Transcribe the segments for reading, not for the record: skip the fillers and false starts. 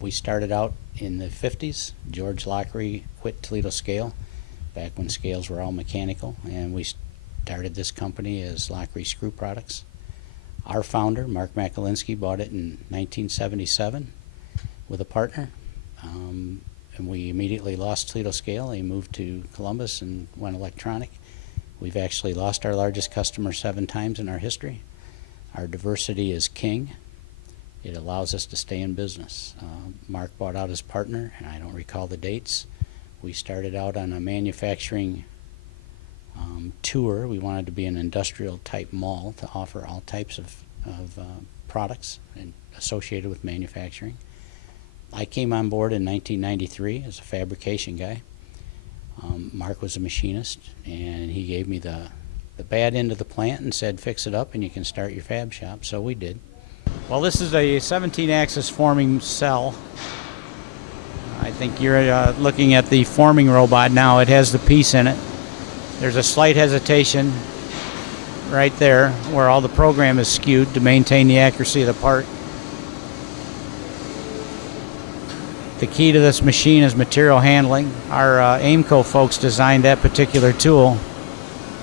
We started out in the 50s. George Lockrey quit Toledo Scale back when scales were all mechanical, and we started this company as Lockrey Screw Products. Our founder, Mark Makalinsky, bought it in 1977 with a partner, and we immediately lost Toledo Scale. He moved to Columbus and went electronic. We've actually lost our largest customer 7 times in our history. Our diversity is king. It allows us to stay in business. Mark bought out his partner, and I don't recall the dates. We started out on a manufacturing tour. We wanted to be an industrial type mall to offer all types of products and associated with manufacturing. I came on board in 1993 as a fabrication guy. Mark was a machinist, and he gave me the bad end of the plant and said, fix it up and you can start your fab shop. So we did. Well, this is a 17-axis forming cell. I think you're looking at the forming robot now. It has the piece in it. There's a slight hesitation right there where all the program is skewed to maintain the accuracy of the part. The key to this machine is material handling. Our Aimco folks designed that particular tool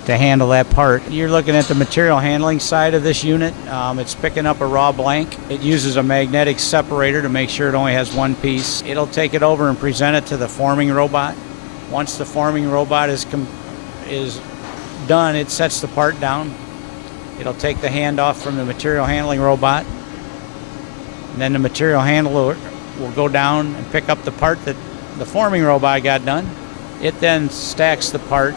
to handle that part. You're looking at the material handling side of this unit. It's picking up a raw blank. It uses a magnetic separator to make sure it only has one piece. It'll take it over and present it to the forming robot. Once the forming robot is done, it sets the part down. It'll take the hand off from the material handling robot, and then the material handler will go down and pick up the part that the forming robot got done. It then stacks the part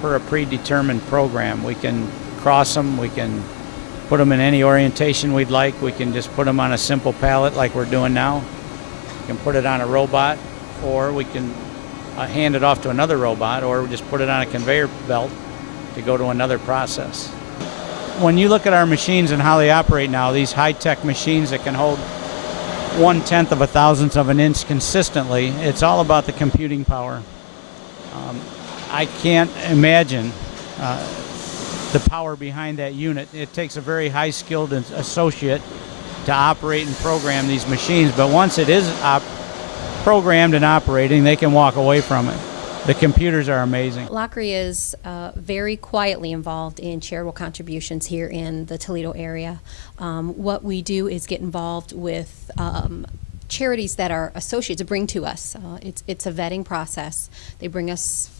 per a predetermined program. We can cross them, we can put them in any orientation we'd like, we can just put them on a simple pallet like we're doing now. We can put it on a robot, or we can hand it off to another robot, or just put it on a conveyor belt to go to another process. When you look at our machines and how they operate now, these high-tech machines that can hold 1/10 of a thousandth of an inch consistently, it's all about the computing power. I can't imagine the power behind that unit. It takes a very high-skilled associate to operate and program these machines, but once it is programmed and operating, they can walk away from it. The computers are amazing. Lockrey is very quietly involved in charitable contributions here in the Toledo area. What we do is get involved with charities that our associates bring to us. It's a vetting process. They bring us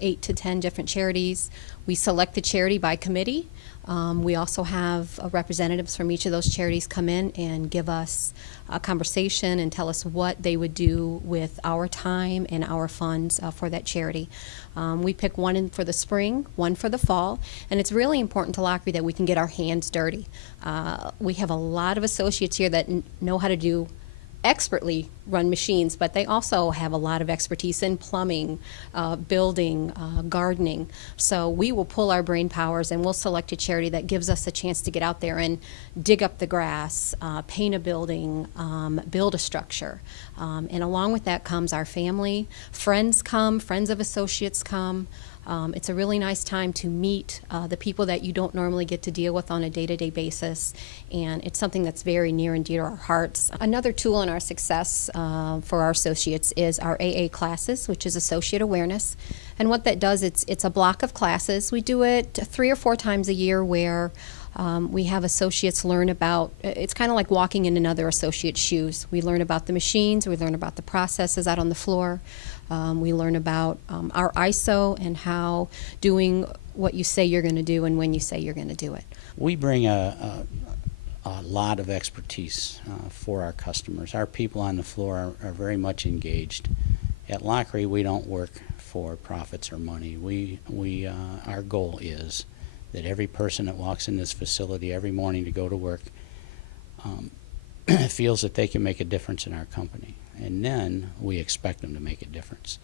8 to 10 different charities. We select the charity by committee. We also have representatives from each of those charities come in and give us a conversation and tell us what they would do with our time and our funds for that charity. We pick one for the spring, one for the fall, and it's really important to Lockrey that we can get our hands dirty. We have a lot of associates here that know how to do expertly run machines, but they also have a lot of expertise in plumbing, building, gardening. So we will pull our brain powers and we'll select a charity that gives us a chance to get out there and dig up the grass, paint a building, build a structure. And along with that comes our family. Friends come, friends of associates come. It's a really nice time to meet the people that you don't normally get to deal with on a day-to-day basis, and it's something that's very near and dear to our hearts. Another tool in our success for our associates is our AA classes, which is Associate Awareness. And what that does, it's a block of classes. We do it 3 or 4 times a year where we have associates learn about, it's kind of like walking in another associate's shoes. We learn about the machines, we learn about the processes out on the floor, we learn about our ISO and how doing what you say you're going to do and when you say you're going to do it. We bring a lot of expertise for our customers. Our people on the floor are very much engaged. At Lockrey, we don't work for profits or money. Our goal is that every person that walks in this facility every morning to go to work feels that they can make a difference in our company. And then we expect them to make a difference.